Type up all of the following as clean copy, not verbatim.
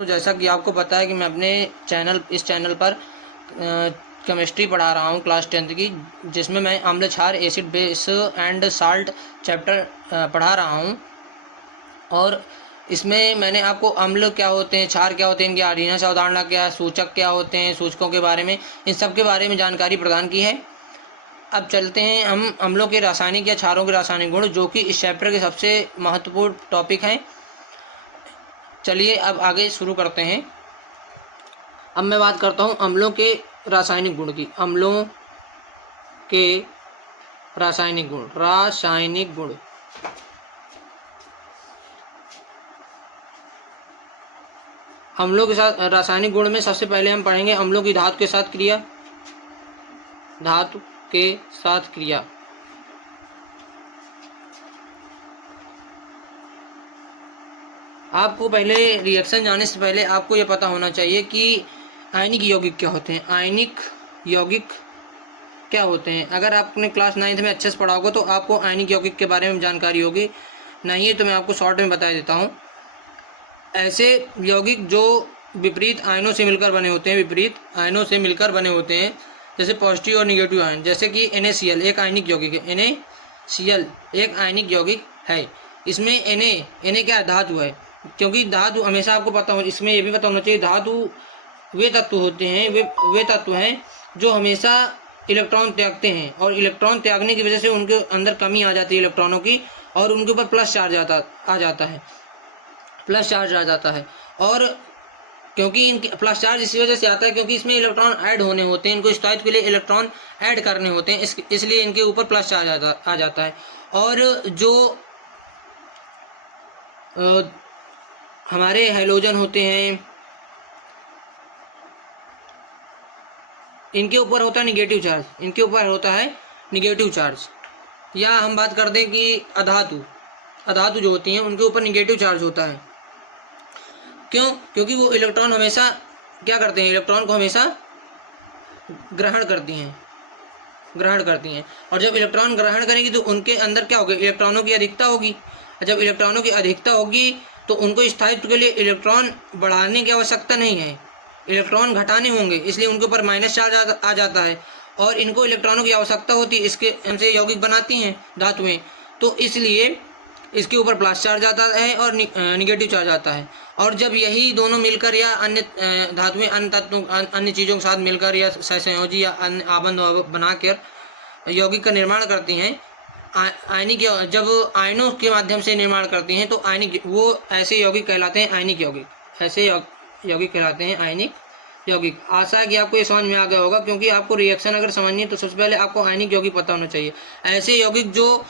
तो जैसा कि आपको पता है कि मैं अपने इस चैनल पर केमिस्ट्री पढ़ा रहा हूँ क्लास 10th की, जिसमें मैं अम्ल क्षार acid base and salt chapter पढ़ा रहा हूँ। और इसमें मैंने आपको अम्ल क्या होते हैं, क्षार क्या होते हैं, इनकी आर्डिनस अवधारणा क्या है, सूचक क्या होते हैं, सूचकों के बारे में, इन सब के बारे में जानकारी प्रदान की है। अब चलते हैं हम अम्लों के रासायनिक या क्षारों के रासायनिक गुण, जो कि इस चैप्टर के सबसे महत्वपूर्ण टॉपिक हैं। चलिए अब आगे शुरू करते हैं। अब मैं बात करता हूँ अम्लों के रासायनिक गुण की। अम्लों के रासायनिक गुण। अम्लों के साथ रासायनिक गुण में सबसे पहले हम पढ़ेंगे अम्लों की धातु के साथ क्रिया। धातु के साथ क्रिया। आपको पहले रिएक्शन जाने से पहले आपको यह पता होना चाहिए कि आयनिक यौगिक क्या होते हैं। आयनिक यौगिक क्या होते हैं? अगर आपने क्लास 9th में अच्छे से पढ़ा होगा तो आपको आयनिक यौगिक के बारे में जानकारी होगी। नहीं है तो मैं आपको शॉर्ट में बता देता हूँ। ऐसे यौगिक जो विपरीत आयनों से मिलकर बने होते हैं, विपरीत आयनों से मिलकर बने होते हैं, जैसे पॉजिटिव और निगेटिव आयन। जैसे कि NaCl एक आयनिक यौगिक है। NaCl एक आयनिक यौगिक है। इसमें Na क्या धातु है, क्योंकि धातु हमेशा आपको पता हो, इसमें ये भी पता होना चाहिए, धातु वे तत्व होते हैं, वे तत्व हैं जो हमेशा इलेक्ट्रॉन त्यागते हैं, और इलेक्ट्रॉन त्यागने की वजह से उनके अंदर कमी आ जाती है इलेक्ट्रॉनों की, और उनके ऊपर प्लस चार्ज आ जाता है। और क्योंकि इनके प्लस चार्ज इसी वजह से आता है क्योंकि इसमें इलेक्ट्रॉन ऐड होने होते हैं, इनको स्थायित्व के लिए इलेक्ट्रॉन ऐड करने होते हैं, इसलिए इनके ऊपर प्लस चार्ज आ जाता है। और जो हमारे हैलोजन होते हैं, इनके ऊपर होता है निगेटिव चार्ज। इनके ऊपर होता है निगेटिव चार्ज। या हम बात कर दें कि अधातु जो होती हैं उनके ऊपर निगेटिव चार्ज होता है। क्यों? क्योंकि वो इलेक्ट्रॉन हमेशा क्या करते हैं, इलेक्ट्रॉन को हमेशा ग्रहण करती हैं। और जब इलेक्ट्रॉन ग्रहण करेंगी तो उनके अंदर क्या होगा, इलेक्ट्रॉनों की अधिकता होगी। जब इलेक्ट्रॉनों की अधिकता होगी तो उनको स्थायित्व के लिए इलेक्ट्रॉन बढ़ाने की आवश्यकता नहीं है, इलेक्ट्रॉन घटाने होंगे, इसलिए उनके ऊपर माइनस चार्ज आ जाता है। और इनको इलेक्ट्रॉनों की आवश्यकता होती है, इसके हमसे यौगिक बनाती हैं धातुएं, तो इसलिए इसके ऊपर प्लस चार्ज आता है और निगेटिव चार्ज आता है। और जब यही दोनों मिलकर या अन्य धातुएं अन्य तत्वों अन्य चीज़ों के साथ मिलकर या सहसंयोजी या अन्य आबंध बनाकर यौगिक का निर्माण करती हैं, आयनिक जब आयनों के माध्यम से निर्माण करती हैं तो आयनिक वो ऐसे यौगिक कहलाते हैं आयनिक यौगिक। ऐसे यौगिक कहलाते हैं आयनिक यौगिक। आशा है कि आपको ये समझ में आ गया होगा, क्योंकि आपको रिएक्शन अगर समझनी है तो सबसे पहले आपको आयनिक यौगिक पता होना चाहिए। ऐसे यौगिक जो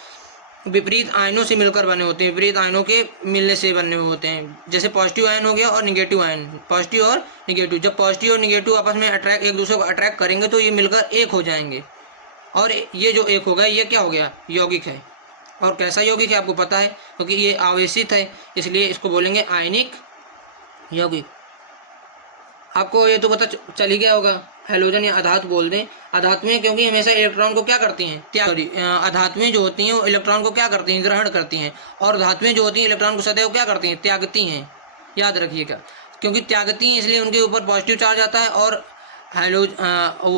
विपरीत आयनों से मिलकर बने होते हैं, विपरीत आयनों के मिलने से बने हुए होते हैं, जैसे पॉजिटिव आयन हो गया और निगेटिव आयन। पॉजिटिव और निगेटिव, जब पॉजिटिव और निगेटिव आपस में एक दूसरे को अट्रैक्ट करेंगे तो ये मिलकर एक हो जाएंगे, और ये जो एक हो गया ये क्या हो गया, यौगिक है। और कैसा यौगिक है आपको पता है, क्योंकि ये आवेशित है, इसलिए इसको बोलेंगे आयनिक यौगिक। आपको ये तो पता चल ही गया होगा। हैलोजन या अधातु बोल दें। अधातुएं क्योंकि हमेशा इलेक्ट्रॉन को क्या करती हैं, अधातुएं जो होती हैं वो इलेक्ट्रॉन को क्या करती हैं, ग्रहण करती हैं, और धातुएं जो होती हैं इलेक्ट्रॉन को सदैव क्या करती हैं, त्यागती हैं। याद रखिएगा, क्योंकि त्यागती हैं इसलिए उनके ऊपर पॉजिटिव चार्ज आता है, और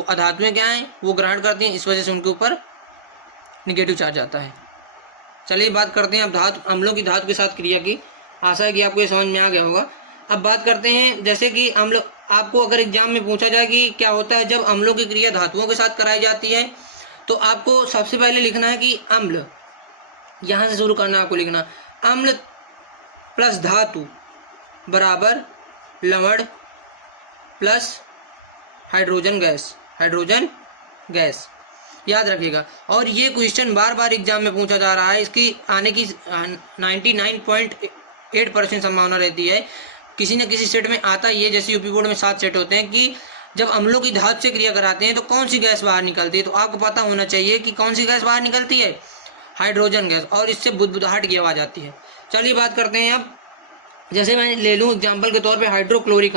अधातुएं क्या हैं, वो ग्रहण करती हैं, इस वजह से उनके ऊपर निगेटिव चार्ज आता है। चलिए बात करते हैं अब अम्लों की धातु के साथ क्रिया की। आशा है कि आपको ये समझ में आ गया होगा। अब बात करते हैं, जैसे कि अम्ल, आपको अगर एग्जाम में पूछा जाए कि क्या होता है जब अम्लों की क्रिया धातुओं के साथ कराई जाती है, तो आपको सबसे पहले लिखना है कि अम्ल, यहाँ से शुरू करना है आपको लिखना, अम्ल प्लस धातु बराबर लवण प्लस हाइड्रोजन गैस। याद रखिएगा। और ये क्वेश्चन बार बार एग्जाम में पूछा जा रहा है, इसकी आने की 99.8% संभावना रहती है। किसी न किसी सेट में आता ही है, जैसे यूपी बोर्ड में 7 सेट होते हैं कि जब अम्लों की धातु से क्रिया कराते हैं तो कौन सी गैस बाहर निकलती है। तो आपको पता होना चाहिए कि कौन सी गैस बाहर निकलती है, हाइड्रोजन गैस, और इससे बुदबुदाहट की आवाज़ आती है। चलिए बात करते हैं अब, जैसे मैं ले लूँ एग्जाम्पल के तौर पर हाइड्रोक्लोरिक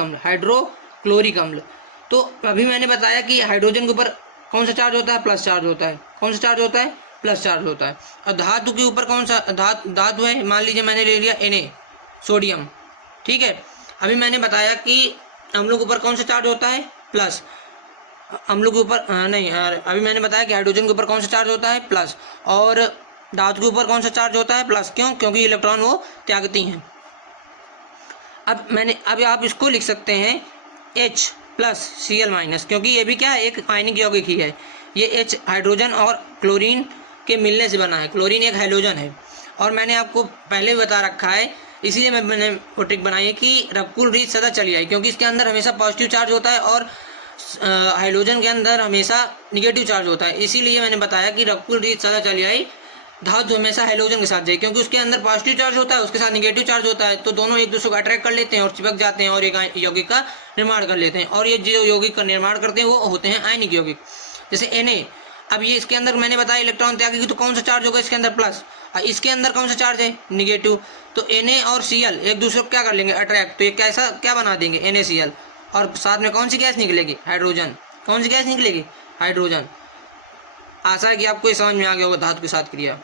अम्ल। तो अभी मैंने बताया कि हाइड्रोजन के ऊपर कौन सा चार्ज होता है, प्लस चार्ज होता है। कौन सा चार्ज होता है, प्लस चार्ज होता है। और धातु के ऊपर कौन सा धातु है, मान लीजिए मैंने ले लिया Na, सोडियम, ठीक है। अभी मैंने बताया कि अम्लों के ऊपर कौन सा चार्ज होता है, प्लस। अम्लों के ऊपर नहीं, अभी मैंने बताया कि हाइड्रोजन के ऊपर कौन सा चार्ज होता है, प्लस, और धातु के ऊपर कौन सा चार्ज होता है, प्लस। क्यों? क्योंकि इलेक्ट्रॉन वो त्यागती हैं। अब आप इसको लिख सकते हैं H प्लस Cl माइनस, क्योंकि ये भी क्या है, एक आयनिक यौगिक ही है। ये H हाइड्रोजन और क्लोरीन के मिलने से बना है। क्लोरीन एक हैलोजन है, और मैंने आपको पहले भी बता रखा है, इसीलिए मैंने वो ट्रिक बनाई है कि रकुल रीत सदा चली आई, क्योंकि इसके अंदर हमेशा पॉजिटिव चार्ज होता है और हाइड्रोजन के अंदर हमेशा निगेटिव चार्ज होता है। इसीलिए मैंने बताया कि रकुल रीत सदा चली आई, धातु हमेशा हाइड्रोजन के साथ जाए, क्योंकि उसके अंदर पॉजिटिव चार्ज होता है, उसके साथ निगेटिव चार्ज होता है, तो दोनों एक दूसरे को अट्रैक्ट कर लेते हैं और चिपक जाते हैं और एक यौगिक का निर्माण कर लेते हैं। और ये जो यौगिक का निर्माण करते हैं वो होते हैं आयनिक यौगिक, जैसे Na। अब ये इसके अंदर मैंने बताया इलेक्ट्रॉन त्यागेगी तो कौन सा चार्ज होगा इसके अंदर, प्लस। इसके अंदर कौन सा चार्ज है, निगेटिव। तो Na और Cl एक दूसरे को क्या कर लेंगे, अट्रैक्ट। तो ये कैसा क्या बना देंगे, NaCl, और साथ में कौन सी गैस निकलेगी, हाइड्रोजन। कौन सी गैस निकलेगी, हाइड्रोजन। आशा है कि आपको ये समझ में आ गया होगा धातु के साथ क्रिया।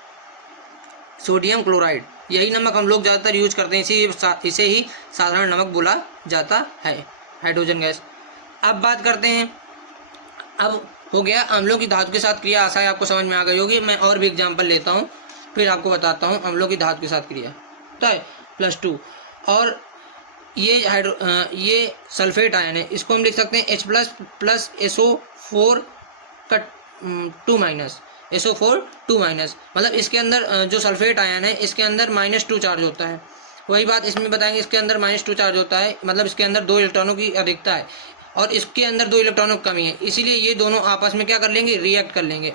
सोडियम क्लोराइड, यही नमक हम लोग ज़्यादातर यूज करते हैं, इसे ही साधारण नमक बोला जाता है, हाइड्रोजन गैस। अब बात करते हैं, अब हो गया अम्लों की धातु के साथ क्रिया। आशा है आपको समझ में आ गई होगी। मैं और भी एग्जांपल लेता हूँ, फिर आपको बताता हूँ अम्लों की धातु के साथ क्रिया। तो है +2, और ये सल्फेट आयन है, इसको हम लिख सकते हैं H प्लस SO4 का 2-, SO4 2-, मतलब इसके अंदर जो सल्फेट आयन है इसके अंदर -2 चार्ज होता है। वही बात इसमें बताएंगे, इसके अंदर -2 चार्ज होता है, मतलब इसके अंदर 2 इलेक्ट्रॉनों की अधिकता है और इसके अंदर 2 इलेक्ट्रॉनों की कमी है। इसीलिए ये दोनों आपस में क्या कर लेंगे, रिएक्ट कर लेंगे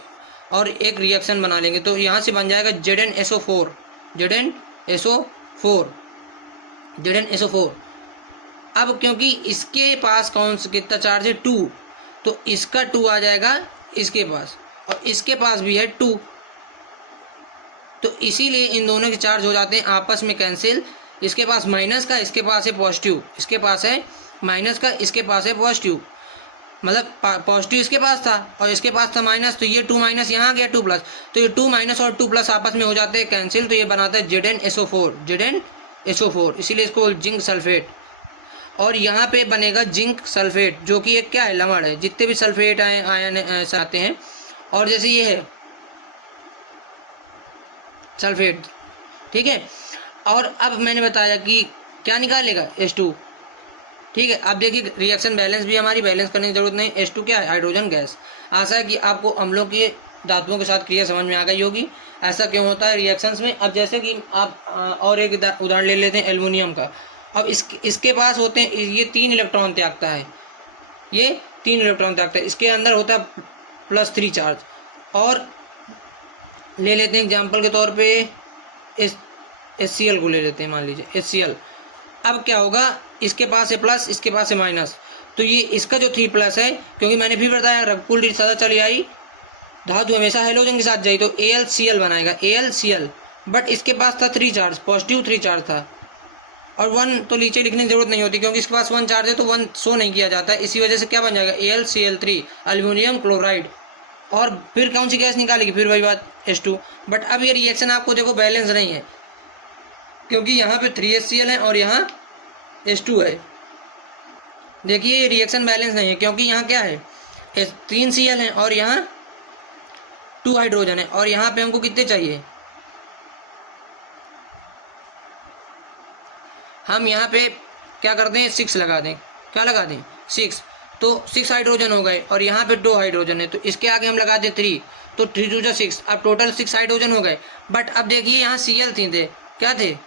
और एक रिएक्शन बना लेंगे। तो यहाँ से बन जाएगा ZnSO4, ZnSO4। अब क्योंकि इसके पास कितना चार्ज है, 2, तो इसका 2 आ जाएगा इसके पास, और इसके पास भी है 2, तो इसीलिए इन दोनों के चार्ज हो जाते हैं आपस में कैंसिल। इसके पास माइनस का, इसके पास है पॉजिटिव, इसके पास है माइनस का, इसके पास है पॉजिटिव, मतलब पॉजिटिव इसके पास था और इसके पास था माइनस, तो ये 2- यहाँ आ गया 2+, तो ये 2- और 2+ आपस में हो जाते हैं कैंसिल, तो ये बनाता है ZnSO4, इसीलिए इसको जिंक सल्फेट। और यहाँ पे बनेगा जिंक सल्फेट, जो कि एक क्या है, लवण है। जितने भी सल्फेट आयन आते हैं, और जैसे ये है सल्फेट, ठीक है। और अब मैंने बताया कि क्या निकालेगा, H2, ठीक है। अब देखिए रिएक्शन बैलेंस भी हमारी बैलेंस करने की जरूरत नहीं, H2 क्या है, हाइड्रोजन गैस। आशा है कि आपको अम्लों के धातुओं के साथ क्रिया समझ में आ गई होगी, ऐसा क्यों होता है रिएक्शंस में। अब जैसे कि आप और एक उदाहरण ले लेते हैं एल्युमिनियम का। अब इसके पास होते हैं, ये 3 इलेक्ट्रॉन त्यागता है, ये 3 इलेक्ट्रॉन त्यागता है, इसके अंदर होता है +3 चार्ज। और ले लेते हैं एग्जाम्पल के तौर पे HCl को ले लेते हैं, मान लीजिए HCl। अब क्या होगा, इसके पास है प्लस, इसके पास है माइनस, तो ये इसका जो 3+ है, क्योंकि मैंने भी बताया रकुल रीत सदा चली आई, धातु हमेशा हाइड्रोजन के साथ जाई, तो AlCl बनाएगा, AlCl। बट इसके पास था 3 चार्ज, पॉजिटिव 3 चार्ज था, और 1 तो नीचे लिखने की जरूरत नहीं होती, क्योंकि इसके पास 1 चार्ज है तो 1 शो नहीं किया जाता है। इसी वजह से क्या बन जाएगा, AlCl3, एल्युमिनियम क्लोराइड। और फिर कौन सी गैस निकालेगी, फिर वही बात, H2। बट अब ये रिएक्शन आपको देखो बैलेंस नहीं है, क्योंकि यहाँ पे 3HCl है और यहाँ H2 है। देखिए ये रिएक्शन बैलेंस नहीं है, क्योंकि यहाँ क्या है, 3Cl है और यहाँ 2 हाइड्रोजन है, और यहाँ पे हमको कितने चाहिए, हम यहाँ पे क्या करते हैं, 6 लगा दें। क्या लगा दें, 6, तो 6 हाइड्रोजन हो गए, और यहाँ पे 2 हाइड्रोजन है, तो इसके आगे हम लगा दें 3, तो 3 × 6, अब टोटल 6 हाइड्रोजन हो गए। बट अब देखिए यहाँ Cl थे, क्या थे,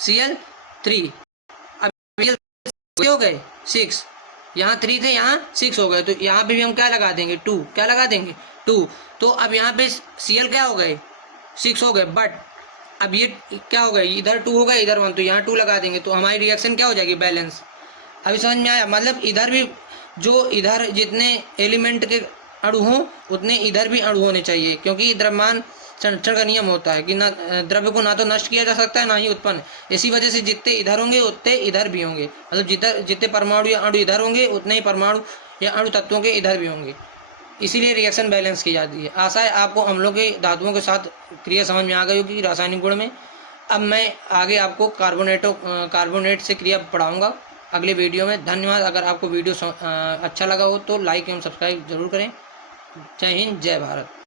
Cl3, अब हो गए 6, यहाँ 3 थे, यहाँ 6 हो गए, तो यहाँ पे भी हम क्या लगा देंगे, 2, क्या लगा देंगे, 2। तो अब यहाँ पे Cl क्या हो गए, 6 हो गए। बट अब ये क्या हो गया, इधर 2 हो गए, इधर 1, तो यहाँ 2 लगा देंगे, तो हमारी रिएक्शन क्या हो जाएगी, बैलेंस। अभी समझ में आया, मतलब इधर भी जो इधर जितने एलिमेंट के अणु हों उतने इधर भी अणु होने चाहिए, क्योंकि द्रव्यमान संरक्षण का नियम होता है कि ना द्रव्य को ना तो नष्ट किया जा सकता है ना ही उत्पन्न। इसी वजह से जितने इधर होंगे उतने इधर भी होंगे, मतलब जितने परमाणु या अणु इधर होंगे उतने ही परमाणु या अणु तत्वों के इधर भी होंगे। इसीलिए रिएक्शन बैलेंस की जाती है। आशा है आपको अम्लों के धातुओं के साथ क्रिया समझ में आ गई होगी रासायनिक गुण में। अब मैं आगे आपको कार्बोनेट से क्रिया पढ़ाऊँगा अगले वीडियो में। धन्यवाद। अगर आपको वीडियो अच्छा लगा हो तो लाइक एवं सब्सक्राइब जरूर करें। जय हिंद, जय भारत।